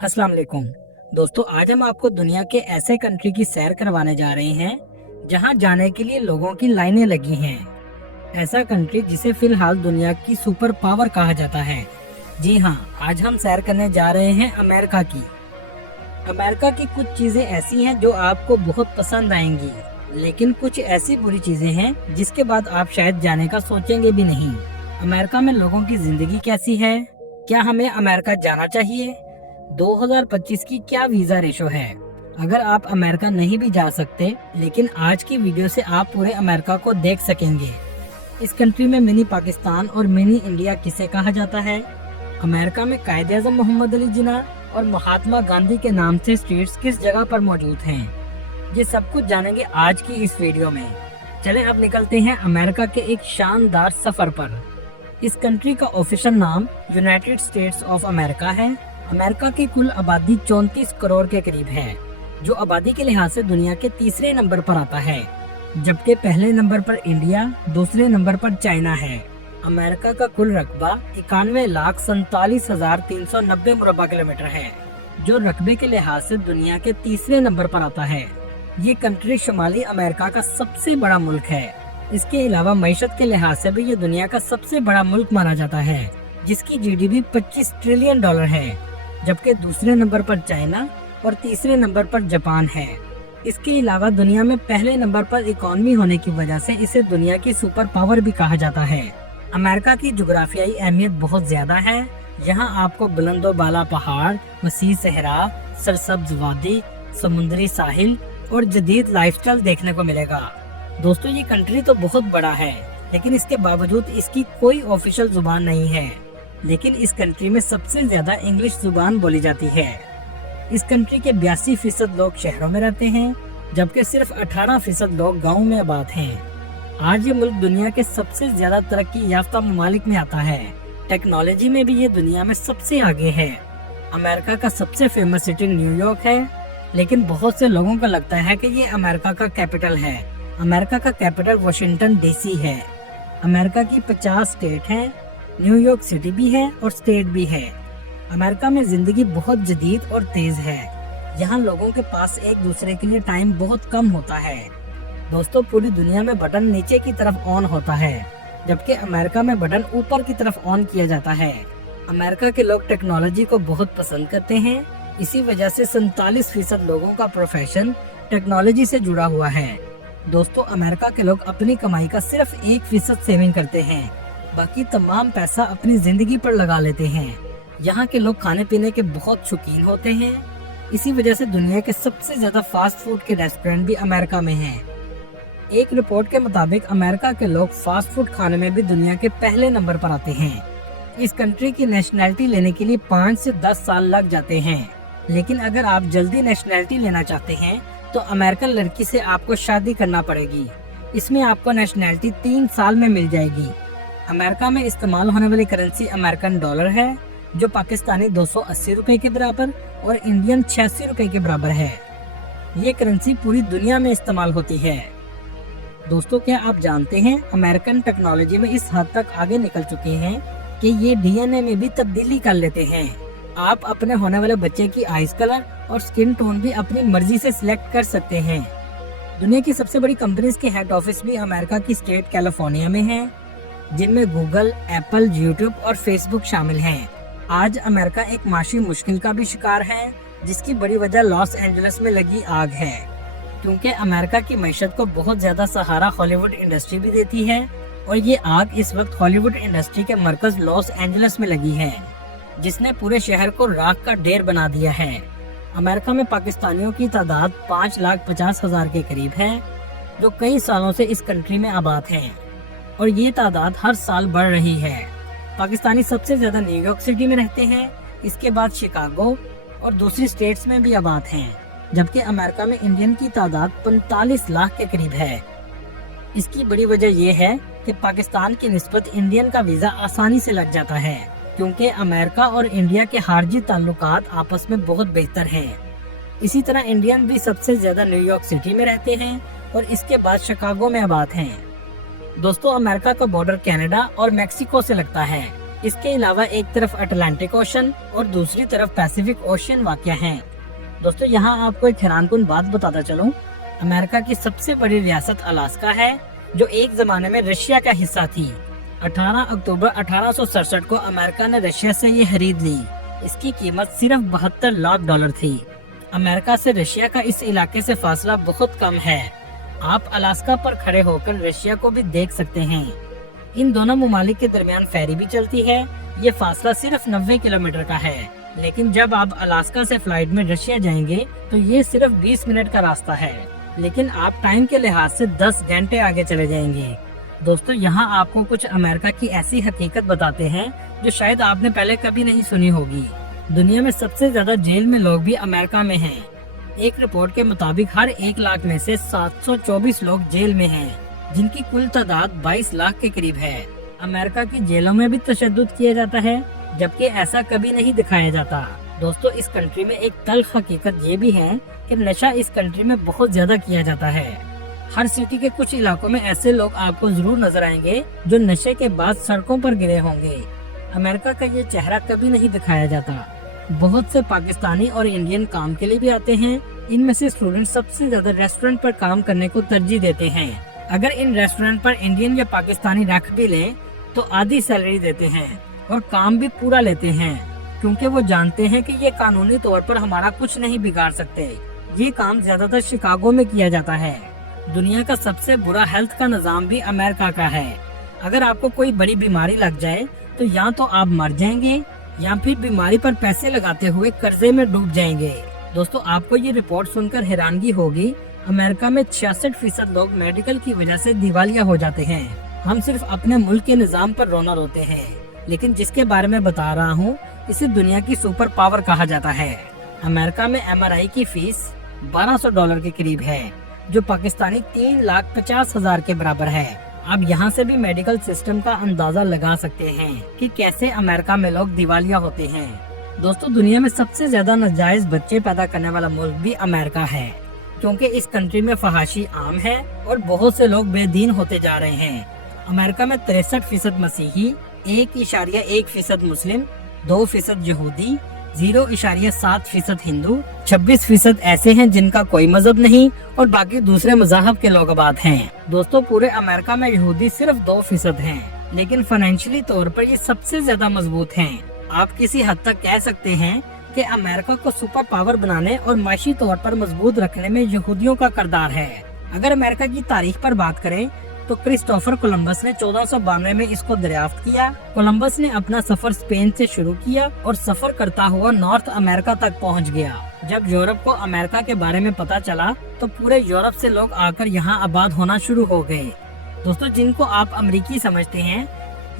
अस्सलाम वालेकुम दोस्तों, आज हम आपको दुनिया के ऐसे कंट्री की सैर करवाने जा रहे हैं जहां जाने के लिए लोगों की लाइनें लगी हैं। ऐसा कंट्री जिसे फिलहाल दुनिया की सुपर पावर कहा जाता है। जी हाँ, आज हम सैर करने जा रहे हैं अमेरिका की। अमेरिका की कुछ चीजें ऐसी हैं जो आपको बहुत पसंद आएंगी, लेकिन कुछ ऐसी बुरी चीजें हैं जिसके बाद आप शायद जाने का सोचेंगे भी नहीं। अमेरिका में लोगों की जिंदगी कैसी है? क्या हमें अमेरिका जाना चाहिए? 2025 की क्या वीजा रेशो है? अगर आप अमेरिका नहीं भी जा सकते, लेकिन आज की वीडियो से आप पूरे अमेरिका को देख सकेंगे। इस कंट्री में मिनी पाकिस्तान और मिनी इंडिया किसे कहा जाता है? अमेरिका में कायदे आज़म मोहम्मद अली जिन्ना और महात्मा गांधी के नाम से स्ट्रीट्स किस जगह पर मौजूद हैं? ये सब कुछ जानेंगे आज की इस वीडियो में। चले अब निकलते हैं अमेरिका के एक शानदार सफर पर। इस कंट्री का ऑफिशियल नाम यूनाइटेड स्टेट्स ऑफ अमेरिका है। अमेरिका की कुल आबादी 34 करोड़ के करीब है, जो आबादी के लिहाज से दुनिया के तीसरे नंबर पर आता है, जबकि पहले नंबर पर इंडिया, दूसरे नंबर पर चाइना है। अमेरिका का कुल रकबा 91,47,390 मुरब्बा किलोमीटर है, जो रकबे के लिहाज से दुनिया के तीसरे नंबर पर आता है। ये कंट्री शुमाली अमेरिका का सबसे बड़ा मुल्क है। इसके अलावा मईशत के लिहाज से भी ये दुनिया का सबसे बड़ा मुल्क माना जाता है, जिसकी जीडीपी 25 ट्रिलियन डॉलर है, जबकि दूसरे नंबर पर चाइना और तीसरे नंबर पर जापान है। इसके अलावा दुनिया में पहले नंबर पर इकोनॉमी होने की वजह से इसे दुनिया की सुपर पावर भी कहा जाता है। अमेरिका की जुग्राफियाई अहमियत बहुत ज्यादा है। यहाँ आपको बुलंदो बाला पहाड़, वसीह सहरा, सरसब्ज वादी, समुद्री साहिल और जदीद लाइफस्टाइल देखने को मिलेगा। दोस्तों, ये कंट्री तो बहुत बड़ा है, लेकिन इसके बावजूद इसकी कोई ऑफिशियल जुबान नहीं है। लेकिन इस कंट्री में सबसे ज्यादा इंग्लिश जुबान बोली जाती है। इस कंट्री के 82% लोग शहरों में रहते हैं, जबकि सिर्फ 18% लोग गाँव में आबाद हैं। आज ये मुल्क दुनिया के सबसे ज्यादा तरक्की याफ्ता ममालिक में आता है। टेक्नोलॉजी में भी ये दुनिया में सबसे आगे है। अमेरिका का सबसे फेमस सिटी न्यूयॉर्क है, लेकिन बहुत से लोगों को लगता है कि ये अमेरिका का कैपिटल है। अमेरिका का कैपिटल वाशिंगटन डीसी है। अमेरिका की 50 स्टेट हैं, न्यूयॉर्क सिटी भी है और स्टेट भी है। अमेरिका में जिंदगी बहुत जदीद और तेज है। यहाँ लोगों के पास एक दूसरे के लिए टाइम बहुत कम होता है। दोस्तों, पूरी दुनिया में बटन नीचे की तरफ ऑन होता है, जबकि अमेरिका में बटन ऊपर की तरफ ऑन किया जाता है। अमेरिका के लोग टेक्नोलॉजी को बहुत पसंद करते हैं। इसी वजह से 47% लोगों का प्रोफेशन टेक्नोलॉजी से जुड़ा हुआ है। दोस्तों, अमेरिका के लोग अपनी कमाई का सिर्फ 1% सेविंग करते हैं, बाकी तमाम पैसा अपनी जिंदगी पर लगा लेते हैं। यहाँ के लोग खाने पीने के बहुत शौकीन होते हैं। इसी वजह से दुनिया के सबसे ज्यादा फास्ट फूड के रेस्टोरेंट भी अमेरिका में हैं। एक रिपोर्ट के मुताबिक अमेरिका के लोग फास्ट फूड खाने में भी दुनिया के पहले नंबर पर आते हैं। इस कंट्री की नेशनैलिटी लेने के लिए 5 से 10 साल लग जाते हैं, लेकिन अगर आप जल्दी नेशनैलिटी लेना चाहते हैं तो अमेरिकन लड़की से आपको शादी करना पड़ेगी। इसमें आपको नेशनैलिटी 3 साल में मिल जाएगी। अमेरिका में इस्तेमाल होने वाली करेंसी अमेरिकन डॉलर है, जो पाकिस्तानी 280 रुपए के बराबर और इंडियन 86 रुपए के बराबर है। ये करेंसी पूरी दुनिया में इस्तेमाल होती है। दोस्तों, क्या आप जानते हैं अमेरिकन टेक्नोलॉजी में इस हद तक आगे निकल चुके हैं कि ये डीएनए में भी तब्दीली कर लेते हैं। आप अपने होने वाले बच्चे की आइज कलर और स्किन टोन भी अपनी मर्जी से सिलेक्ट कर सकते हैं। दुनिया की सबसे बड़ी कंपनीज के हेड ऑफिस भी अमेरिका की स्टेट कैलिफोर्निया में है, जिनमें गूगल, एप्पल, यूट्यूब और फेसबुक शामिल हैं। आज अमेरिका एक माशी मुश्किल का भी शिकार है, जिसकी बड़ी वजह लॉस एंजलिस में लगी आग है, क्योंकि अमेरिका की मईशत को बहुत ज्यादा सहारा हॉलीवुड इंडस्ट्री भी देती है, और ये आग इस वक्त हॉलीवुड इंडस्ट्री के मरकज लॉस एंजलिस में लगी है, जिसने पूरे शहर को राख का ढेर बना दिया है। अमेरिका में पाकिस्तानियों की तादाद 5,50,000 के करीब है, जो कई सालों से इस कंट्री में आबाद हैं, और ये तादाद हर साल बढ़ रही है। पाकिस्तानी सबसे ज्यादा न्यूयॉर्क सिटी में रहते हैं, इसके बाद शिकागो और दूसरी स्टेट्स में भी आबाद हैं, जबकि अमेरिका में इंडियन की तादाद 45 लाख के करीब है। इसकी बड़ी वजह यह है कि पाकिस्तान की निस्बत इंडियन का वीजा आसानी से लग जाता है, क्योंकि अमेरिका और इंडिया के खारजी ताल्लुकात आपस में बहुत बेहतर हैं। इसी तरह इंडियन भी सबसे ज्यादा न्यूयॉर्क सिटी में रहते हैं और इसके बाद शिकागो में आबाद हैं। दोस्तों, अमेरिका का बॉर्डर कनाडा और मेक्सिको से लगता है, इसके अलावा एक तरफ अटलांटिक ओशन और दूसरी तरफ पैसिफिक ओशन वाक़या है। दोस्तों यहाँ आपको एक हैरानकुन बात बताता चलूं, अमेरिका की सबसे बड़ी रियासत अलास्का है, जो एक जमाने में रशिया का हिस्सा थी। 18 अक्टूबर 1867 को अमेरिका ने रशिया से ये खरीद ली। इसकी कीमत सिर्फ $72 लाख थी। अमेरिका से रशिया का इस इलाके से फासला बहुत कम है। आप अलास्का पर खड़े होकर रशिया को भी देख सकते हैं। इन दोनों ममालिक के दरमियान फेरी भी चलती है। ये फासला सिर्फ 90 किलोमीटर का है, लेकिन जब आप अलास्का से फ्लाइट में रशिया जाएंगे तो ये सिर्फ 20 मिनट का रास्ता है, लेकिन आप टाइम के लिहाज से 10 घंटे आगे चले जाएंगे। दोस्तों यहाँ आपको कुछ अमेरिका की ऐसी हकीकत बताते हैं जो शायद आपने पहले कभी नहीं सुनी होगी। दुनिया में सबसे ज्यादा जेल में लोग भी अमेरिका में हैं। एक रिपोर्ट के मुताबिक हर 1 लाख में से 724 लोग जेल में हैं, जिनकी कुल तादाद 22 लाख के करीब है। अमेरिका की जेलों में भी तशद्दुद किया जाता है, जबकि ऐसा कभी नहीं दिखाया जाता। दोस्तों इस कंट्री में एक तल्ख हकीकत ये भी है कि नशा इस कंट्री में बहुत ज्यादा किया जाता है। हर सिटी के कुछ इलाकों में ऐसे लोग आपको जरूर नजर आएंगे जो नशे के बाद सड़कों पर गिरे होंगे। अमेरिका का ये चेहरा कभी नहीं दिखाया जाता। बहुत से पाकिस्तानी और इंडियन काम के लिए भी आते हैं। इनमें से स्टूडेंट सबसे ज्यादा रेस्टोरेंट पर काम करने को तरजीह देते हैं। अगर इन रेस्टोरेंट पर इंडियन या पाकिस्तानी रख भी लें तो आधी सैलरी देते हैं और काम भी पूरा लेते हैं, क्योंकि वो जानते हैं कि ये कानूनी तौर पर हमारा कुछ नहीं बिगाड़ सकते। ये काम ज्यादातर शिकागो में किया जाता है। दुनिया का सबसे बुरा हेल्थ का निजाम भी अमेरिका का है। अगर आपको कोई बड़ी बीमारी लग जाए तो या तो आप मर जाएंगे या फिर बीमारी पर पैसे लगाते हुए कर्जे में डूब जाएंगे। दोस्तों आपको ये रिपोर्ट सुनकर हैरानगी होगी, अमेरिका में 66% लोग मेडिकल की वजह से दिवालिया हो जाते हैं। हम सिर्फ अपने मुल्क के निजाम पर रोना रोते हैं, लेकिन जिसके बारे में बता रहा हूँ इसे दुनिया की सुपर पावर कहा जाता है। अमेरिका में MRI की फीस $1200 के करीब है, जो पाकिस्तानी 3,50,000 के बराबर है। आप यहाँ से भी मेडिकल सिस्टम का अंदाजा लगा सकते हैं कि कैसे अमेरिका में लोग दिवालिया होते हैं। दोस्तों दुनिया में सबसे ज्यादा नाजायज बच्चे पैदा करने वाला मुल्क भी अमेरिका है, क्योंकि इस कंट्री में फहाशी आम है और बहुत से लोग बेदीन होते जा रहे हैं। अमेरिका में 63% मसीही, 1.1% मुस्लिम, 2% यहूदी, 0.7% हिंदू, 26% ऐसे हैं जिनका कोई मजहब नहीं और बाकी दूसरे मजहब के लोग आबाद हैं। दोस्तों पूरे अमेरिका में यहूदी सिर्फ 2% हैं, लेकिन फाइनेंशियली तौर पर ये सबसे ज्यादा मजबूत हैं। आप किसी हद तक कह सकते हैं कि अमेरिका को सुपर पावर बनाने और माशी तौर पर मजबूत रखने में यहूदियों का किरदार है। अगर अमेरिका की तारीख पर बात करें तो क्रिस्टोफर कोलंबस ने 1492 में इसको दरियाफ्त किया। कोलंबस ने अपना सफर स्पेन से शुरू किया और सफर करता हुआ नॉर्थ अमेरिका तक पहुंच गया। जब यूरोप को अमेरिका के बारे में पता चला तो पूरे यूरोप से लोग आकर यहाँ आबाद होना शुरू हो गए। दोस्तों जिनको आप अमेरिकी समझते हैं,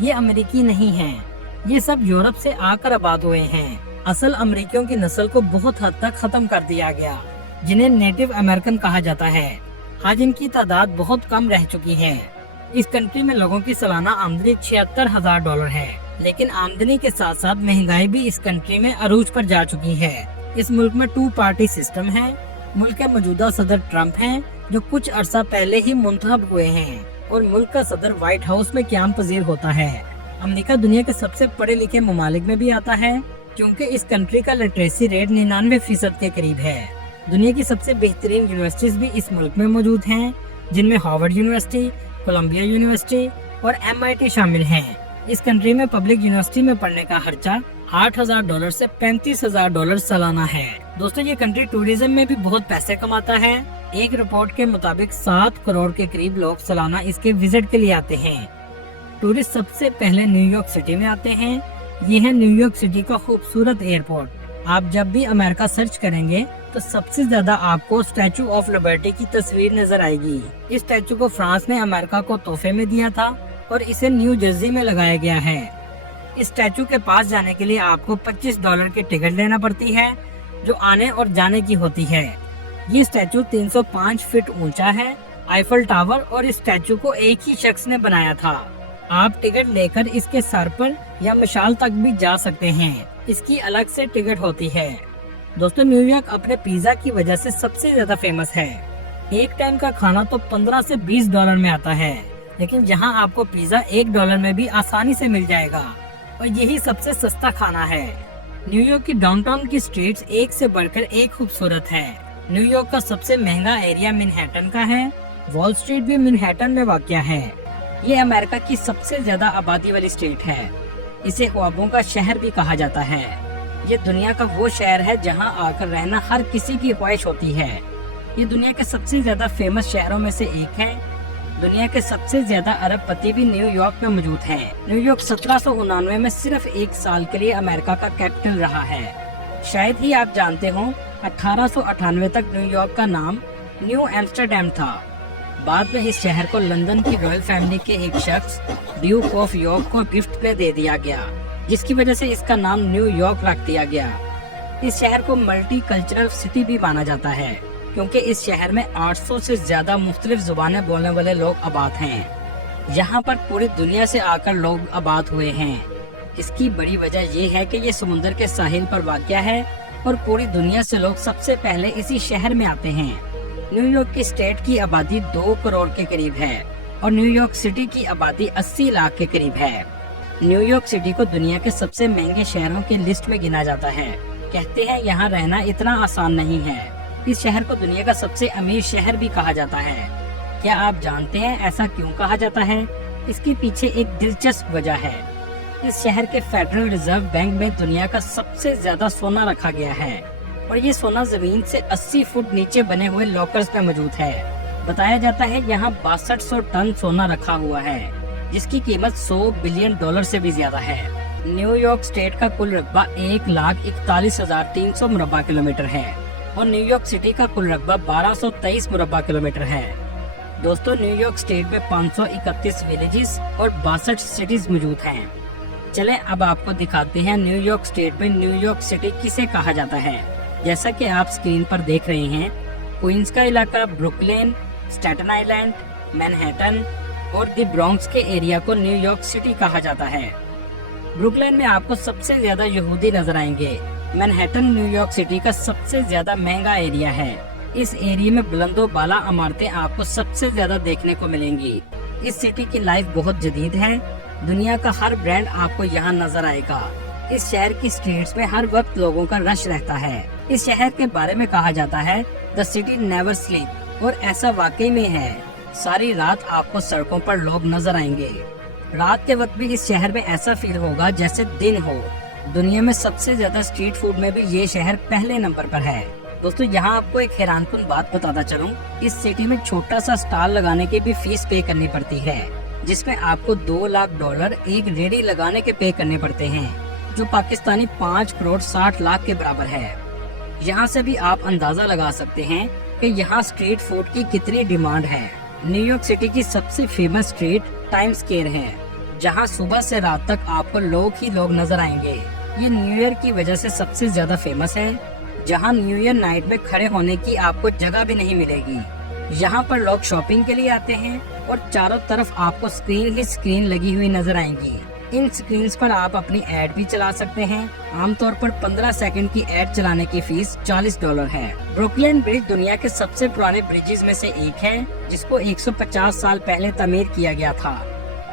ये अमेरिकी नहीं हैं, ये सब यूरोप से आकर आबाद हुए हैं। असल अमेरिकियों की नस्ल को बहुत हद तक खत्म कर दिया गया, जिन्हें नेटिव अमेरिकन कहा जाता है। आज इनकी तादाद बहुत कम रह चुकी है। इस कंट्री में लोगों की सालाना आमदनी $76,000 है, लेकिन आमदनी के साथ साथ महंगाई भी इस कंट्री में अरूज पर जा चुकी है। इस मुल्क में 2 पार्टी सिस्टम है। मुल्क के मौजूदा सदर ट्रंप हैं, जो कुछ अरसा पहले ही मुंतखब हुए हैं, और मुल्क का सदर व्हाइट हाउस में क़याम पजीर होता है। अमेरिका दुनिया के सबसे पढ़े लिखे ममालिक में भी आता है, क्योंकि इस कंट्री का लिटरेसी रेट 99% के करीब है। दुनिया की सबसे बेहतरीन यूनिवर्सिटीज भी इस मुल्क में मौजूद हैं, जिनमें हार्वर्ड यूनिवर्सिटी, कोलंबिया यूनिवर्सिटी और MIT शामिल हैं। इस कंट्री में पब्लिक यूनिवर्सिटी में पढ़ने का खर्चा $8,000 से $35,000 सालाना है। दोस्तों ये कंट्री टूरिज्म में भी बहुत पैसे कमाता है। एक रिपोर्ट के मुताबिक 7 करोड़ के करीब लोग सालाना इसके विजिट के लिए आते हैं। टूरिस्ट सबसे पहले न्यूयॉर्क सिटी में आते हैं। ये है न्यूयॉर्क सिटी का खूबसूरत एयरपोर्ट। आप जब भी अमेरिका सर्च करेंगे तो सबसे ज्यादा आपको स्टैचू ऑफ लिबर्टी की तस्वीर नजर आएगी। इस स्टैचू को फ्रांस ने अमेरिका को तोहफे में दिया था और इसे न्यू जर्सी में लगाया गया है। इस स्टैचू के पास जाने के लिए आपको $25 की टिकट लेना पड़ती है, जो आने और जाने की होती है। ये स्टैचू 305 फीट ऊंचा है। आईफल टावर और इस स्टैचू को एक ही शख्स ने बनाया था। आप टिकट लेकर इसके सर पर या मशाल तक भी जा सकते हैं। इसकी अलग से टिकट होती है। दोस्तों न्यूयॉर्क अपने पिज्जा की वजह से सबसे ज्यादा फेमस है। एक टाइम का खाना तो $15 से $20 में आता है, लेकिन यहाँ आपको पिज्जा $1 में भी आसानी से मिल जाएगा। और यही सबसे सस्ता खाना है। न्यूयॉर्क की डाउनटाउन की स्ट्रीट्स एक से बढ़कर एक खूबसूरत है। न्यूयॉर्क का सबसे महंगा एरिया मैनहट्टन का है। वॉल स्ट्रीट भी मैनहट्टन में वाक़ है। ये अमेरिका की सबसे ज्यादा आबादी वाली स्टेट है। इसे ख्वाबों का शहर भी कहा जाता है। ये दुनिया का वो शहर है जहां आकर रहना हर किसी की ख्वाहिश होती है। ये दुनिया के सबसे ज्यादा फेमस शहरों में से एक है। दुनिया के सबसे ज्यादा अरबपति भी न्यूयॉर्क में मौजूद हैं। न्यूयॉर्क 1799 में सिर्फ एक साल के लिए अमेरिका का कैपिटल रहा है। शायद ही आप जानते हो 1898 तक न्यूयॉर्क का नाम न्यू एम्स्टरडैम था। बाद में इस शहर को लंदन की रॉयल फैमिली के एक शख्स ड्यूक ऑफ यॉर्क को गिफ्ट में दे दिया गया, जिसकी वजह से इसका नाम न्यूयॉर्क रख दिया गया। इस शहर को मल्टी कल्चरल सिटी भी माना जाता है, क्योंकि इस शहर में 800 से ज्यादा मुख्तलिफ जुबानें बोलने वाले लोग आबाद हैं। यहाँ पर पूरी दुनिया से आकर लोग आबाद हुए हैं। इसकी बड़ी वजह ये है कि ये समुद्र के साहिल पर वाक़ है और पूरी दुनिया से लोग सबसे पहले इसी शहर में आते हैं। न्यूयॉर्क की स्टेट की आबादी 2 करोड़ के करीब है और न्यूयॉर्क सिटी की आबादी 80 लाख के करीब है। न्यूयॉर्क सिटी को दुनिया के सबसे महंगे शहरों की लिस्ट में गिना जाता है। कहते हैं यहाँ रहना इतना आसान नहीं है। इस शहर को दुनिया का सबसे अमीर शहर भी कहा जाता है। क्या आप जानते हैं ऐसा क्यों कहा जाता है? इसके पीछे एक दिलचस्प वजह है। इस शहर के फेडरल रिजर्व बैंक में दुनिया का सबसे ज्यादा सोना रखा गया है और ये सोना जमीन से 80 फुट नीचे बने हुए लॉकर्स में मौजूद है। बताया जाता है यहाँ 6200 टन सोना रखा हुआ है, जिसकी कीमत $100 बिलियन से भी ज्यादा है। न्यूयॉर्क स्टेट का कुल रकबा 1,41,300 मुरब्बा किलोमीटर है और न्यूयॉर्क सिटी का कुल रकबा 1223 मुरब्बा किलोमीटर है। दोस्तों, न्यूयॉर्क स्टेट में 531 विलेजेस और 62 सिटीज मौजूद हैं। चलें अब आपको दिखाते हैं न्यूयॉर्क स्टेट में न्यूयॉर्क सिटी किसे कहा जाता है। जैसा कि आप स्क्रीन पर देख रहे हैं, क्वींस का इलाका, ब्रुकलिन, स्टैटन आइलैंड, मैनहट्टन और द ब्रॉन्क्स के एरिया को न्यूयॉर्क सिटी कहा जाता है। ब्रुकलिन में आपको सबसे ज्यादा यहूदी नजर आएंगे। मैनहट्टन न्यूयॉर्क सिटी का सबसे ज्यादा महंगा एरिया है। इस एरिया में बुलंदो बाला इमारतें आपको सबसे ज्यादा देखने को मिलेंगी। इस सिटी की लाइफ बहुत जदीद है। दुनिया का हर ब्रांड आपको यहाँ नजर आएगा। इस शहर की स्ट्रीट्स में हर वक्त लोगों का रश रहता है। इस शहर के बारे में कहा जाता है द सिटी नेवर स्लीप, और ऐसा वाकई में है। सारी रात आपको सड़कों पर लोग नजर आएंगे। रात के वक्त भी इस शहर में ऐसा फील होगा जैसे दिन हो। दुनिया में सबसे ज्यादा स्ट्रीट फूड में भी ये शहर पहले नंबर पर है। दोस्तों, यहाँ आपको एक हैरानकुन बात बताता चलूं, इस सिटी में छोटा सा स्टॉल लगाने की भी फीस पे करनी पड़ती है, जिसमें आपको $2 लाख एक रेडी लगाने के पे करने पड़ते हैं, जो पाकिस्तानी 5 करोड़ 60 लाख के बराबर है। यहाँ से भी आप अंदाजा लगा सकते हैं कि यहाँ स्ट्रीट फूड की कितनी डिमांड है। न्यूयॉर्क सिटी की सबसे फेमस स्ट्रीट टाइम्स स्क्वायर है, जहाँ सुबह से रात तक आपको लोग ही लोग नजर आएंगे। ये न्यू ईयर की वजह से सबसे ज्यादा फेमस है, जहाँ न्यू ईयर नाइट में खड़े होने की आपको जगह भी नहीं मिलेगी। यहाँ पर लोग शॉपिंग के लिए आते हैं और चारों तरफ आपको स्क्रीन ही स्क्रीन लगी हुई नजर आएंगी। इन स्क्रीन्स पर आप अपनी ऐड भी चला सकते हैं। आमतौर पर 15 सेकंड की ऐड चलाने की फीस $40 है। ब्रुकलिन ब्रिज दुनिया के सबसे पुराने ब्रिजेस में से एक है, जिसको 150 साल पहले तामीर किया गया था,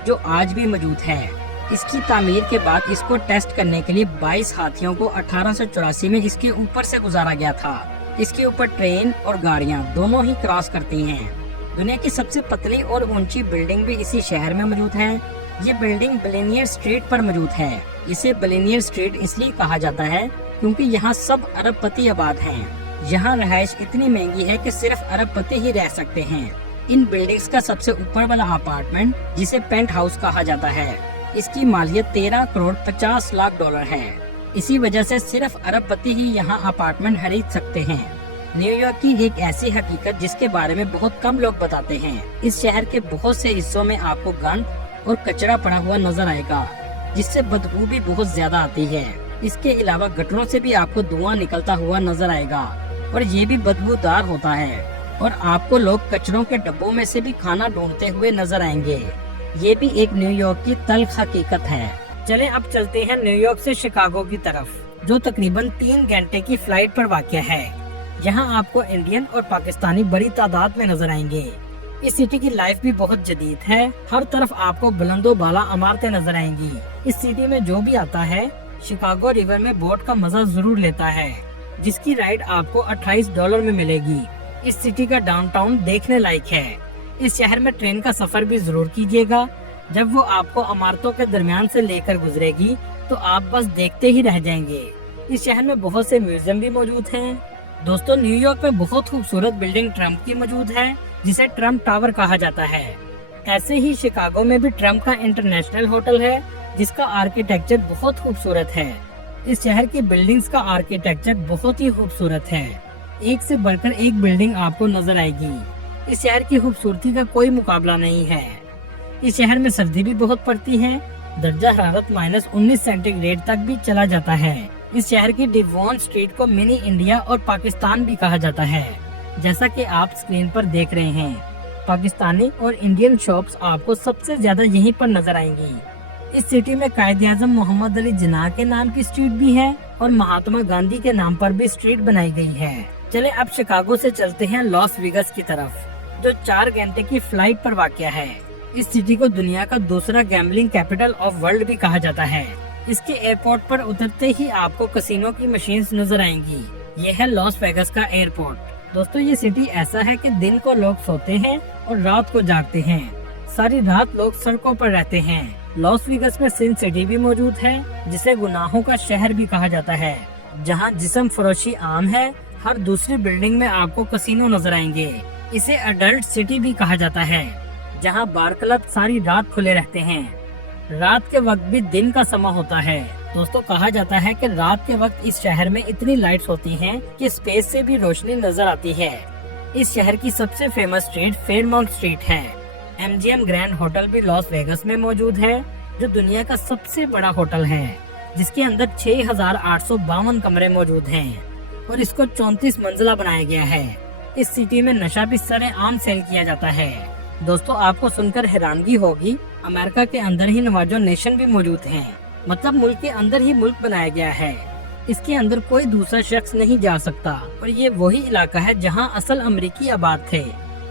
जो आज भी मौजूद है। इसकी तामीर के बाद इसको टेस्ट करने के लिए 22 हाथियों को 1884 में इसके ऊपर से गुजारा गया था। इसके ऊपर ट्रेन और गाड़ियाँ दोनों ही क्रॉस करती हैं। दुनिया की सबसे पतली और ऊंची बिल्डिंग भी इसी शहर में मौजूद है। ये बिल्डिंग बिलियनियर स्ट्रीट पर मौजूद है। इसे बिलियनियर स्ट्रीट इसलिए कहा जाता है क्योंकि यहाँ सब अरबपति आबाद हैं। यहाँ रहायश इतनी महंगी है कि सिर्फ अरबपति ही रह सकते हैं। इन बिल्डिंग्स का सबसे ऊपर वाला अपार्टमेंट, जिसे पेंट हाउस कहा जाता है, इसकी मालियत $13 करोड़ 50 लाख है। इसी वजह से सिर्फ अरबपति ही यहाँ अपार्टमेंट खरीद सकते हैं। न्यूयॉर्क की एक ऐसी हकीकत जिसके बारे में बहुत कम लोग बताते हैं, इस शहर के बहुत से हिस्सों में आपको गंद और कचरा पड़ा हुआ नजर आएगा, जिससे बदबू भी बहुत ज्यादा आती है। इसके अलावा गटरों से भी आपको धुआं निकलता हुआ नजर आएगा और ये भी बदबूदार होता है। और आपको लोग कचरों के डब्बों में से भी खाना ढूंढते हुए नजर आएंगे। ये भी एक न्यूयॉर्क की तल्ख हकीकत है। चलें अब चलते हैं न्यूयॉर्क से शिकागो की तरफ, जो तकरीबन 3 घंटे की फ्लाइट पर वाक़या है। यहाँ आपको इंडियन और पाकिस्तानी बड़ी तादाद में नजर आएंगे। इस सिटी की लाइफ भी बहुत जदीद है। हर तरफ आपको बुलंदो बाला इमारतें नजर आएंगी। इस सिटी में जो भी आता है शिकागो रिवर में बोट का मजा जरूर लेता है, जिसकी राइड आपको $28 में मिलेगी। इस सिटी का डाउनटाउन देखने लायक है। इस शहर में ट्रेन का सफर भी जरूर कीजिएगा। जब वो आपको इमारतों के दरमियान से लेकर गुजरेगी तो आप बस देखते ही रह जाएंगे। इस शहर में बहुत से म्यूजियम भी मौजूद हैं। दोस्तों, न्यूयॉर्क में बहुत खूबसूरत बिल्डिंग ट्रम्प की मौजूद है, जिसे ट्रम्प टावर कहा जाता है। ऐसे ही शिकागो में भी ट्रम्प का इंटरनेशनल होटल है, जिसका आर्किटेक्चर बहुत खूबसूरत है। इस शहर की बिल्डिंग्स का आर्किटेक्चर बहुत ही खूबसूरत है। एक से बढ़कर एक बिल्डिंग आपको नजर आएगी। इस शहर की खूबसूरती का कोई मुकाबला नहीं है। इस शहर में सर्दी भी बहुत पड़ती है। दर्जा हरारत -19 सेंटीग्रेड तक भी चला जाता है। इस शहर की डिवॉन स्ट्रीट को मिनी इंडिया और पाकिस्तान भी कहा जाता है। जैसा कि आप स्क्रीन पर देख रहे हैं, पाकिस्तानी और इंडियन शॉप्स आपको सबसे ज्यादा यहीं पर नजर आएंगी। इस सिटी में कायद-ए-आज़म मोहम्मद अली जिन्ना के नाम की स्ट्रीट भी है और महात्मा गांधी के नाम पर भी स्ट्रीट बनाई गई है। चले अब शिकागो से चलते हैं लॉस वेगस की तरफ, जो 4 घंटे की फ्लाइट पर वाक़या है। इस सिटी को दुनिया का दूसरा गैम्बलिंग कैपिटल ऑफ वर्ल्ड भी कहा जाता है। इसके एयरपोर्ट पर उतरते ही आपको कसिनो की मशीन्स नजर आएंगी। ये है लॉस वेगस का एयरपोर्ट। दोस्तों, ये सिटी ऐसा है कि दिन को लोग सोते हैं और रात को जागते हैं। सारी रात लोग सड़कों पर रहते हैं। लॉस वेगस में सिन सिटी भी मौजूद है, जिसे गुनाहों का शहर भी कहा जाता है, जहां जिस्म फरोशी आम है। हर दूसरी बिल्डिंग में आपको कसिनो नजर आएंगे। इसे अडल्ट सिटी भी कहा जाता है, जहां बार क्लब सारी रात खुले रहते हैं। रात के वक्त भी दिन का समा होता है। दोस्तों, कहा जाता है कि रात के वक्त इस शहर में इतनी लाइट्स होती हैं कि स्पेस से भी रोशनी नजर आती है। इस शहर की सबसे फेमस स्ट्रीट फेयरमाउंट स्ट्रीट है। MGM ग्रैंड होटल भी लॉस वेगस में मौजूद है, जो दुनिया का सबसे बड़ा होटल है, जिसके अंदर 6,852 कमरे मौजूद हैं और इसको 34 मंजिला बनाया गया है। इस सिटी में नशा भी सरेआम सेल किया जाता है। दोस्तों, आपको सुनकर हैरानगी होगी, अमेरिका के अंदर ही नवाजो नेशन भी मौजूद हैं। मतलब मुल्क के अंदर ही मुल्क बनाया गया है। इसके अंदर कोई दूसरा शख्स नहीं जा सकता और ये वही इलाका है जहां असल अमेरिकी आबाद थे।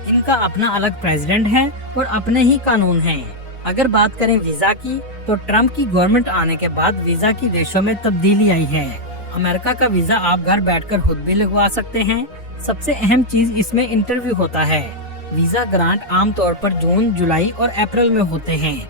इनका अपना अलग प्रेसिडेंट है और अपने ही कानून हैं। अगर बात करें वीजा की, तो ट्रम्प की गवर्नमेंट आने के बाद वीजा की रेशो में तब्दीली आई है। अमेरिका का वीजा आप घर बैठकर खुद भी लगवा सकते हैं। सबसे अहम चीज इसमें इंटरव्यू होता है। वीजा ग्रांट आमतौर पर जून, जुलाई और अप्रैल में होते हैं।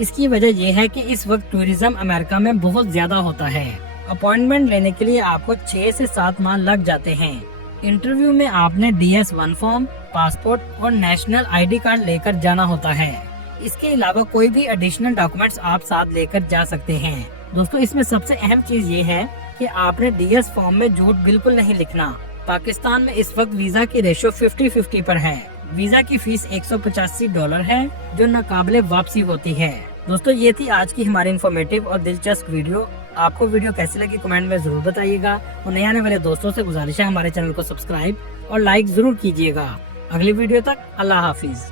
इसकी वजह यह है कि इस वक्त टूरिज्म अमेरिका में बहुत ज्यादा होता है। अपॉइंटमेंट लेने के लिए आपको 6 से 7 माह लग जाते हैं। इंटरव्यू में आपने DS1 फॉर्म, पासपोर्ट और नेशनल ID कार्ड लेकर जाना होता है। इसके अलावा कोई भी एडिशनल डॉक्यूमेंट्स आप साथ लेकर जा सकते हैं। दोस्तों, इसमें सबसे अहम चीज ये है कि आपने DS फॉर्म में झूठ बिल्कुल नहीं लिखना। पाकिस्तान में इस वक्त वीजा की रेशो 50-50 पर है। वीजा की फीस $185 है, जो नाकाबिले वापसी होती है। दोस्तों, ये थी आज की हमारी इन्फॉर्मेटिव और दिलचस्प वीडियो। आपको वीडियो कैसी लगी कमेंट में जरूर बताइएगा और नए आने वाले दोस्तों से गुजारिश है हमारे चैनल को सब्सक्राइब और लाइक जरूर कीजिएगा। अगली वीडियो तक अल्लाह हाफिज।